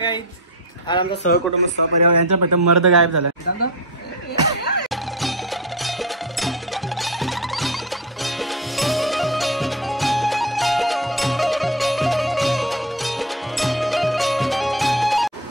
आज आमचा सहकुटुंब सहपरिवार यांच्या पैकी मर्द गायब झाला.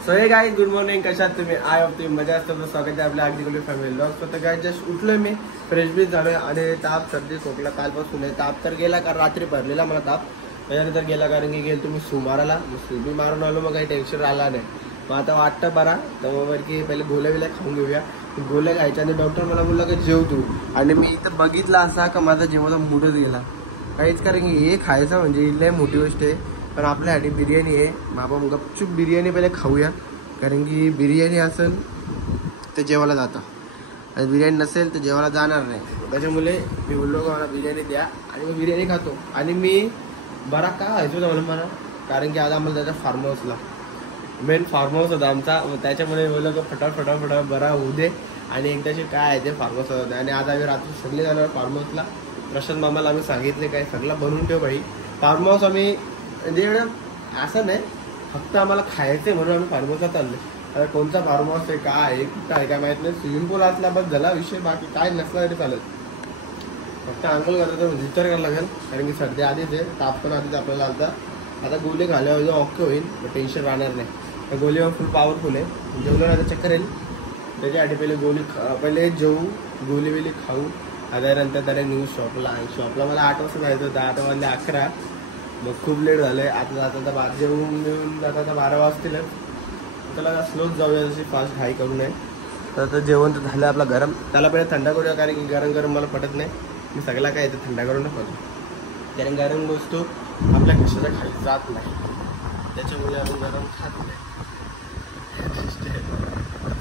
सो हे गाईज गुड मॉर्निंग. कशात तुम्ही? आय होप तुम्ही मजा असतो. स्वागत आहे आपल्या अगदी फॅमिली ब्लॉग. स्वतः गाय जस्ट उठलोय मी, फ्रेश बीच झालोय आणि ताप सर्दी खोकला कालपासून आहे. ताप तर गेला कारण रात्री भरलेला मला ताप, त्याच्यानंतर गेला कारण की गेलो तुम्ही सुमाराला सुबी मारून आलो. मग काही टेन्शन आला नाही. मग आता वाटतं बरा तर की पहिले गोल्या बिल्या खाऊन घेऊया. गोल्या खायच्या आणि डॉक्टर मला बोलला की जेव तू. आणि मी इथं बघितला असा का माझा जेवणाचा मूडच गेला काहीच, कारण की हे खायचं म्हणजे लय मोठी गोष्ट आहे. पण आपल्यासाठी बिर्याणी आहे. मग आपण गपचूप बिर्याणी पहिले खाऊया, कारण की बिर्याणी असेल तर जेवायला जातं आणि बिर्याणी नसेल तर जेवायला जाणार नाही. त्याच्यामुळे मी बोललो का मला बिर्याणी द्या आणि मी बिर्याणी खातो. आणि मी बरा का व्हायचो ना मला कारण की आज आम्हाला त्याच्या फार्म हाऊसला मेन फार्म हाऊस होता आमचा. त्याच्यामुळे बोललो की फटाफट बरा होऊ दे आणि एकदाशी काय आहे ते फार्म हाऊस होतं. आणि आज आम्ही रात्री सगळे जाणार फार्म हाऊसला. प्रशांत मामाला आम्ही सांगितले काय सगळं बनवून ठेव भाई. फार्म हाऊस आम्ही म्हणजे एवढं असं नाही, फक्त आम्हाला खायचं म्हणून आम्ही फार्म हाऊसला चाललो. आता कोणता फार्म हाऊस आहे काय आहे कुठं आहे काय माहित नाही. स्विमिंग पूल असला बस झाला विषय, बाकी काय नसला तरी चालेल. फक्त अंघोळ करायचा तर विचार करायला लागेल, कारण की सध्या आधीच आहे, ताप पण आधीच आपल्याला आलता. आता गोळी खाल्यावर ओके होईल, टेन्शन राहणार नाही. त्या गोळीवर फुल पॉवरफुल आहे. जेवलं नाही तर चक्कर येईल. त्याच्यासाठी पहिले जेवू, गोळी बिली खाऊ. त्यानंतर त्याला न्यूज शॉपला मला 8 वाजता जायचं होतं. 8 वाजले 11. मग खूप लेट झालंय. आता जाता जेवून घेऊन जाता 12 वाजतील. त्याला स्लोच जाऊया, जशी फास्ट हाय करू नये. तर जेवण तर झालं आपलं गरम. त्याला पहिले थंडा करूया, कारण की गरम मला पटत नाही. मी सगळा काय येतं थंडा करून टाकतो, कारण गरम गोष्ट आपल्या कशाच्या खाली जात नाही. त्याच्यामुळे आपण गरम खात नाही.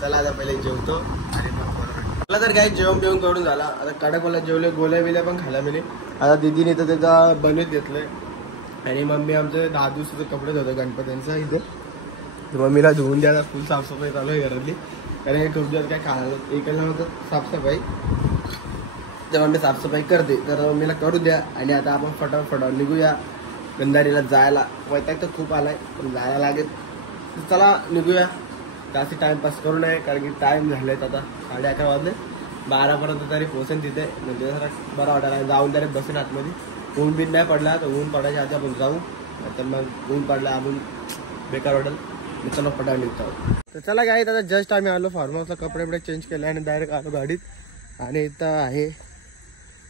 चला आता पहिले जेवतो आणि मला तर काय जेवण बिवून करून झाला. आता कडकवाला जेवले, गोल्या बिल्या पण खायला मिळेल. आता दिदीने तर त्याचा बनवत घेतलंय. आणि मम्मी आमचं 10 दिवसाचे कपडे धुतो गणपतींचा इथे. तर मम्मीला धुवून द्यायला फुल साफसफाई चालू आहे घरातली, कारण हे खूप दिवस काय खायला एकला होतं साफसफाई. तेव्हा मी साफसफाई करते, तर मम्मीला करू द्या. आणि आता आपण फटाफट निघूया गंधारीला जायला. वैताग तर खूप आलाय पण जायला लागेल. चला निघूया. जास्त टाइमपास करू नये, कारण की टाइम झालेत आता 11:30 वाजले. 12पर्यंत तरी पोहोचेन तिथे, म्हणजे जरा बरं वाटायला. जाऊन तरी बसेन आतमध्ये. ऊन बिन नाही पडला तर ऊन पडायच्या आधी आपण जाऊ, तर मग ऊन पडला आपण बेकार वाटेल. चला फटाफट निघतो. तर चला काय आता जस्ट आम्ही आलो फार्म हाऊसला. कपडे बिडे चेंज केले आणि डायरेक्ट आलो गाडीत. आणि इथं आहे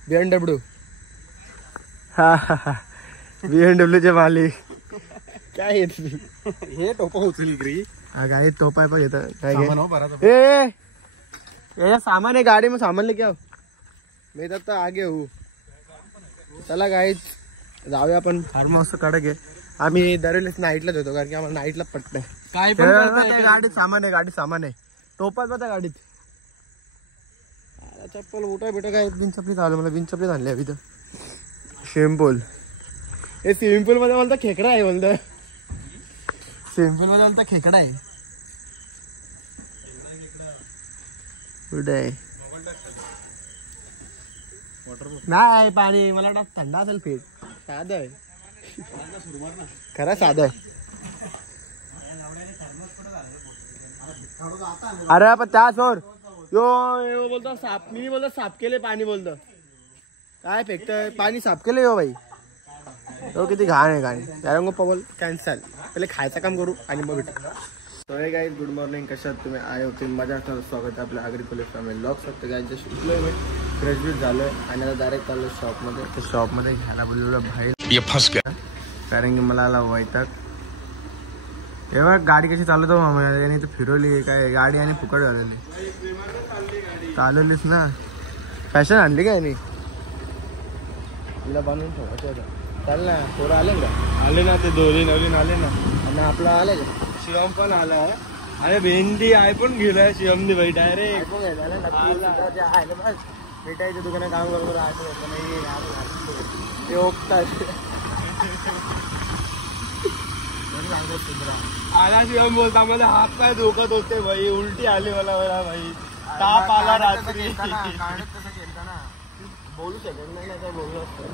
BMW. हा BMW मालिक काय येत हे टोपा उचली ग्री. हा गाडी टोपा आहे पण येतं काय सामान आहे गाडी में, सामान लेके आओ. मी तर आगे हूँ. चला गाईच जाऊया आपण फार्म हाऊस कडक आहे. आम्ही दरवेळेस नाईटलाच होतो, कारण की आम्हाला नाईटला पटत नाही. काय पण गाडीत सामान आहे टोपाच होता गाडीत. चप्पल उठा बिटा काय बिन चपली चालू. मला बिन चपली आणली अभि तर. स्विमिंग पूल, हे स्विमिंग पूल मध्ये बोलता खेकडा आहे. बोलतं स्विमिंग पूल मध्ये बोलता खेकडा आहे. कुठे आहे? नाही पाणी मला वाटत थंड असेल. फेट साधं आहे, खरं साधं आहे. अरे पण त्या सोर यो बोलतो साप. मी बोलतो साफ केले पाणी, बोलतो काय फेकतोय पाणी. साफ केले यो भाई. तो किती घाण आहे गाणी. त्याला पवल कॅन्सल. पहिले खायचं काम करू आणि मग भेटू. तो हे गाईज गुड मॉर्निंग. कशात तुम्ही? आय होते मजा असणार. स्वागत आहे आपल्या अग्रिकोले फॅमिली ब्लॉग. फक्त गायच्या शिकलोय मी, फ्रेश बीच झालोय आणि आता डायरेक्ट चाललो शॉपमध्ये. तर शॉपमध्ये घ्यायला बोललो बाहेर फस गया, कारण की मला आला वैताग. तेव्हा गाडी कशी चालवतो मामा याने तर फिरवली काय गाडी आणि फुकट घालवली. चालवलीस ना, फॅशन आणली काय नाही. तिला बनवून ठेवायचं होतं. चाल ना, पोरं आले का? आले ना, ते दोरी नवीन आले ना. आणि आपला आले का? शिवम पण आला. अरे भेंडी आयफोन गेलाय शिवमने भाई. डायरेक्ट आयफोन घ्यायला भेटायच्या दुकानात काम बरोबर ते ओळखतात. आला शिवम बोलता मला हात पाय दुखत होते भाई, उलटी आली मला भाई, ताप आला रात्री. बोलू शकत नाही ना, काय बोलू असतं.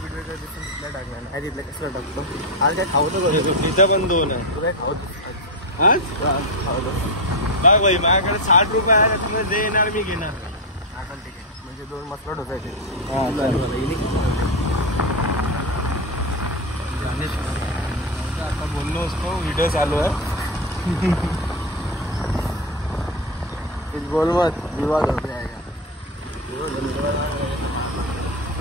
व्हिडिओ दिसून तिथल्या टाकला नाही तिथलं कसं टाकतो आज काय खाऊ तर तिथं पण 2 आहे. तू काय खाऊ आज खाऊ बघ भाई माझ्याकडे 60 रुपये आहे त्याच्यामध्ये जे येणार मी घेणार. आपण ठीक आहे म्हणजे 2 मसला डोसा येते. आता बोललो असतो व्हिडिओ चालू आहे. बोल मत विवाद हो जाएगा.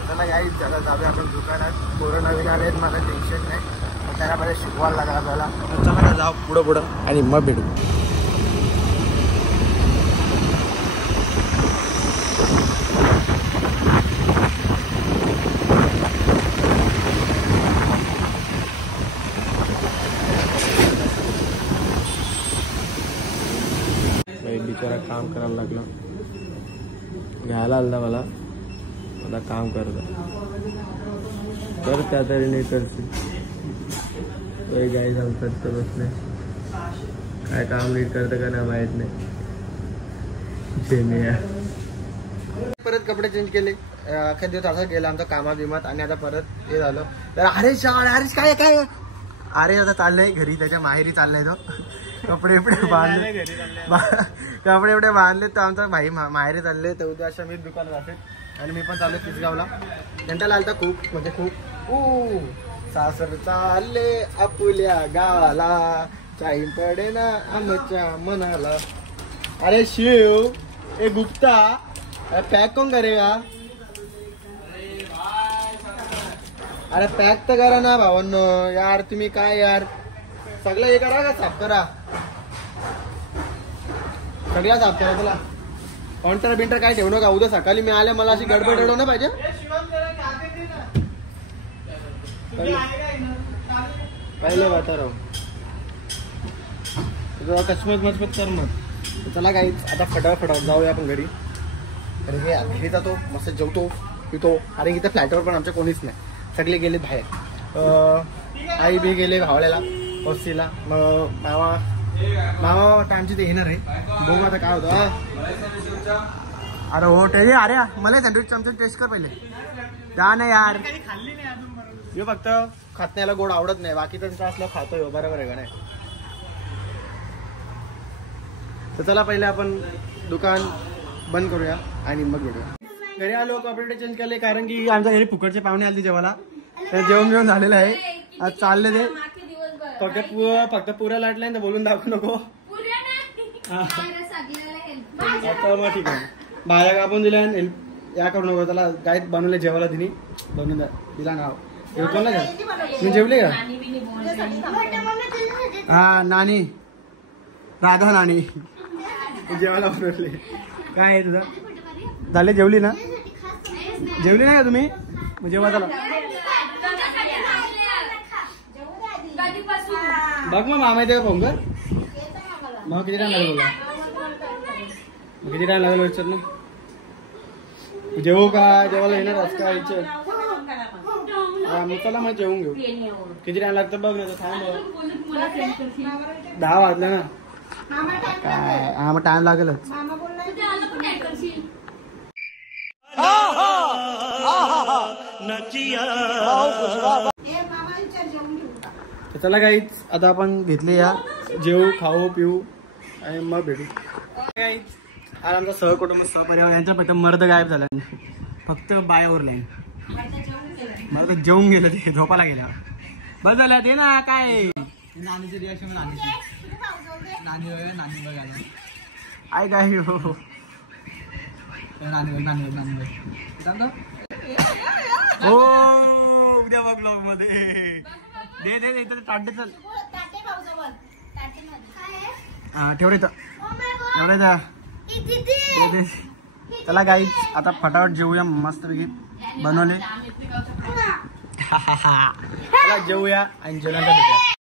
चला गाईस जरा जाऊया आपण दुकानात. पोरं नवीन आलेत मला टेन्शन नाही त्याला मला शिकवायला लागला आपल्याला. चला का जाऊ पुढं आणि मग भेटू. बिचारा काम करायला लागला घ्यायला आला मला आता काम करता त्या तरी नाही करते गाई जाऊन करत बसले काय काम नीट करतं का नाही माहित नाही. परत कपडे चेंज केले अख्या दिवस असं गेला आमचा कामा बिमात आणि आता परत हे झालं तर हरेश काय काय अरे आता चाललंय घरी त्याच्या माहेरी चाललाय तो. कपडे बांधले कपडे बांधले तर आमचा भाई माहेरी चालले तर उद्या अशा मी दुकानात असेल आणि मी पण चाललो तिसगावला. कंटाळा आलता खूप म्हणजे खूप सासर चालले आपुल्या गावाला चाई पडे ना आमच्या मनाला. अरे शिव ए गुप्ता पैक कौन करेगा. अरे पैक तर करा ना भावांनो यार तुम्ही काय यार सगळं हे करा का साफ करा सगळ्या साफ करा. तुला काउंटर बिंटर काय ठेवू नका उद्या सकाळी मी आले मला अशी गडबड ठेवू ना पाहिजे. पहिले बता राव कचमच मचमत कर मग. चला काही आता फटाफट जाऊया आपण घरी. अरे हे घरी जातो मस्त जेवतो पितो. अरे इथं फ्लॅटवर पण आमच्या कोणीच नाही सगळे गेले बाहेर. आई बी गेले भावड्याला वस्तीला. मग मामा टाइमची ते येणार आहे बघू आता काय होतं. अरे हो टेजे अरे मला सँडविच आमचं टेस्ट कर पहिले जा ना यार. यो फक्त खातण्याला गोड आवडत नाही बाकी त्यांचं असलं खातोय बरोबर आहे का नाही. तर चला पहिले आपण दुकान बंद करूया आणि मग भेटूया. घरी आलो कपडे चेंज केले कारण की आमच्या घरी फुकटचे पाहुणे आले जेवायला. जेवण झालेलं आहे आज चालले ते फक्त पुऱ्या लाटलाय ना बोलून दाखवू नको. आता मग ठीक आहे भाज्या कापून दिल्या या करू नको त्याला काय बनवले जेवायला तिने बनवून दिला नाव कोणला का तुम्ही जेवले का. हा नानी राधा नानी जेवायला बनवले. काय आहे तुझं झाले जेवली ना जेवली नाही का तुम्ही मग जेव्हा चला बघ मग मामा येते का पोंगर मग किती टाइम लागेल बोला किती टाइम लागेल विचार ना जेवू का जेवायला येणार असं काय विचार. मग चला मग जेवून घेऊ किती टाइम लागतं बघ ना थांब 10 वाजले ना काय हा मग टाइम लागेलच. चला काहीच आता आपण घेतले या जेवू खाऊ पिऊ आणि मग भेटू. काहीच आज आमचा सहकुटुंब सहपरिवार यांच्या पैकी मर्द गायब झाला फक्त बाया उरलाय. मर्द जेवून गेलं ते झोपायला गेल्या बस झालं ते ना काय नानीचे रिॲक्शन नानी बघायला आई काय हो नानी हो उद्या बघ ब्लॉग मध्ये दे दे दे टाटे चल हा ठेव रे दे. चला गाईच आता फटाफट जेवूया मस्तपैकी बनवले. चला जेवूया आणि जेवणाचा भेटूया.